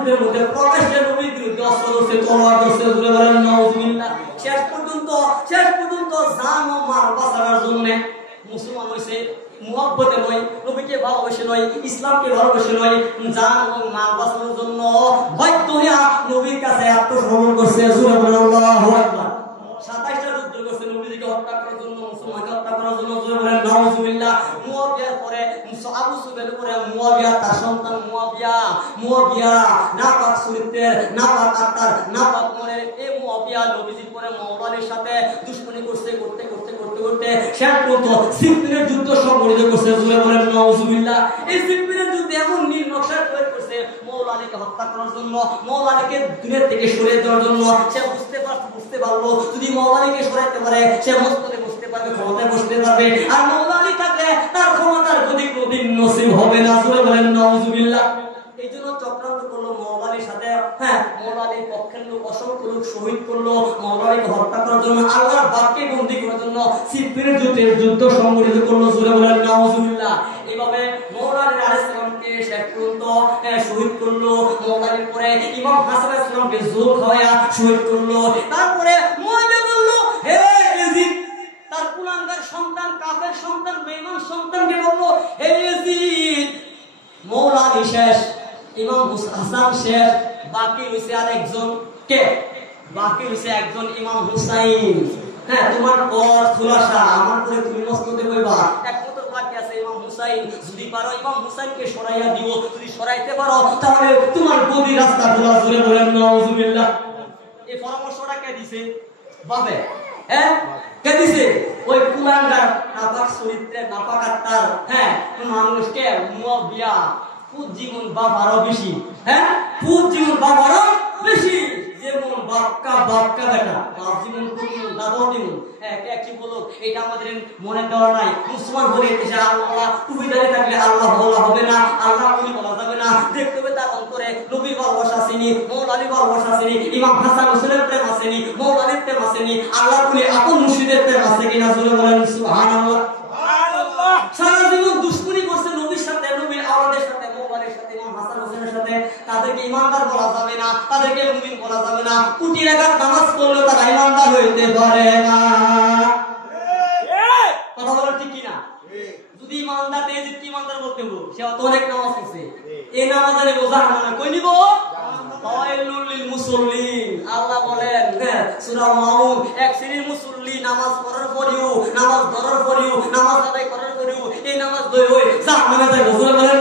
যুদ্ধের মধ্যে প্রকাশ্যে নবীর বিরুদ্ধে অস্ত্র ধরছে, তলোয়ার ধরছে, জুড়ে বলেন নাউজুবিল্লাহ। শেষ পর্যন্ত জান ও মাল বাঁচানোর জন্য মুসলমান হয়েছে মুহাব্বতে নয়, নবীকে ভালোবেসে নয়, ইসলামকে ভালোবেসে নয়, জান এবং মাল বাঁচানোর জন্য বাধ্য হইয়া নবীর কাছে আত্মসমর্পণ করছে। জুড়ে বলেন আল্লাহু আকবার। 27টা যুদ্ধ করছে নবীকে হত্যা করার জন্য, মুসলমানকে হত্যা করার জন্য। জুড়ে বলেন নাউজুবিল্লাহ। মুয়াবিয়ার পরে আবু সুফিয়ানের পরে মুয়াবিয়া, তার সন্তান মুয়াবিয়া নাপাক চরিত্রের, নাপাক আত্মার, নাপাক মনের এই মুয়াবিয়া নবীজির পরে মাওলানার সাথে দুশমনি করতে করতে শেষ পর্যন্ত সিফিনের যুদ্ধ সংগঠিত করছে। জুড়ে বলেন নাউজুবিল্লাহ। এই সিফিনের যুদ্ধে এমন নীল নকশা তৈরি করছে মাওলানাকে হত্যা করার জন্য, মাওলানাকে দুনিয়া থেকে সরিয়ে দেওয়ার জন্য। সে বুঝতে পারলো যদি মাওলানাকে সরাইতে পারে সে মস্তকে বসতে পারবে, ক্ষমতায় বসতে পারবে, আর মাওলানা থাকলে তার ক্ষমতার গতি কোনদিন নসিব হবে না। জুড়ে বলেন নাউজুবিল্লাহ। এই জন্য চক্রান্ত করলো মাওলানার সাথে, মাওলানার পক্ষের লোক অসংখ্য লোক শহীদ করলো মাওলানাকে হত্যা করার জন্য, আল্লাহর বাক্যে বন্দী করার জন্য সিফিনের যুদ্ধ সংগঠিত করলো। জুড়ে বলেন নাউজুবিল্লাহ। এইভাবে মাওলানা আলাইহিস সালামকে শেষ পর্যন্ত শহীদ করলো। মাওলানার পরে ইমাম হাসান আলাইহিস সালামকে জোর খাওয়ায়া শহীদ করলো। তারপরে মুয়াবিয়া বলল, হে ইয়াজিদ, তার কুলাঙ্গার সন্তান, কাফের সন্তান, বেঈমান সন্তানকে বলল, হে ইয়াজিদ, মাওলানা শেষ, ইমাম হাসান শেষ, বাকি হইছে আরেকজন। কে? বাকি হইছে একজন ইমাম হুসাইন। তোমার পথ খোলাসা, আমার পরে তুমি মসজিদে কইবা, একমাত্র বাকি আছে ইমাম হুসাইন। যদি পারো ইমাম হুসাইনকে সরাইয়া দিও, যদি সরাইতে পারো তাহলে তোমার গদি রাস্তা খোলা। জুড়ে বলেন নাউজুবিল্লাহ। এই পরামর্শটা কে দিছে? বাপে। কে দিছে? ওই কুলাঙ্গার নাপাক চরিত্রের, নাপাক আত্মার মানুষকে মুয়াবিয়া জীবন বাপ আরো বেশি, জীবন বাপ আরো বেশি, যেমন বাপকা বেটা বাপ জীবন দাদাও জীবন একই বলো। এটা আমাদের মনে দেওয়া নাই। মুসলমান বলে আল্লাহ টুপিদারে থাকলে আল্লাহ বলা হবে না, আল্লাহ বলি বলা যাবে না। দেখতে হবে তার অন্তরে নবীর ভালোবাসা আসেনি, মৌলানির ভালোবাসা আসেনি, ইমাম হাসান হুসেনের প্রেম আসেনি, মৌলানির প্রেম আসেনি, আল্লাহ বলি আপন মুর্শিদের প্রেম আছে কিনা? জোরে বলেন সুবহানাল্লাহ। সারা জীবন দুশ্মনী করছে নবীর সাথে, নবীর আওলাদের সাথে, মৌলানির সাথে, ইমাম হাসান হোসেনের সাথে। তাদেরকে ইমানদার বলা যাবে না, তাদেরকে মুমিন বলা যাবে না। কোটি রাকাত নামাজ পড়লেও তারা ইমানদার হইতে পারে না। কথা বলা ঠিক কিনা? যদি ইমানদার তেজিদ কি ইমানদার বলতে হবো, সে অত অনেক নামাজ পড়ছে, এই নামাজের বোঝা না কই নিব? ফাওয়াইলুল লিল মুসাল্লিন। আল্লাহ বলেন সূরা মাউন, এক শ্রেণীর মুসল্লি নামাজ পড়ার পরেও, নামাজ ধরার পরেও, নামাজ আদায় করার পরেও এই নামাজ ধরে জাহান্নামে যায়। রাসূল বলেন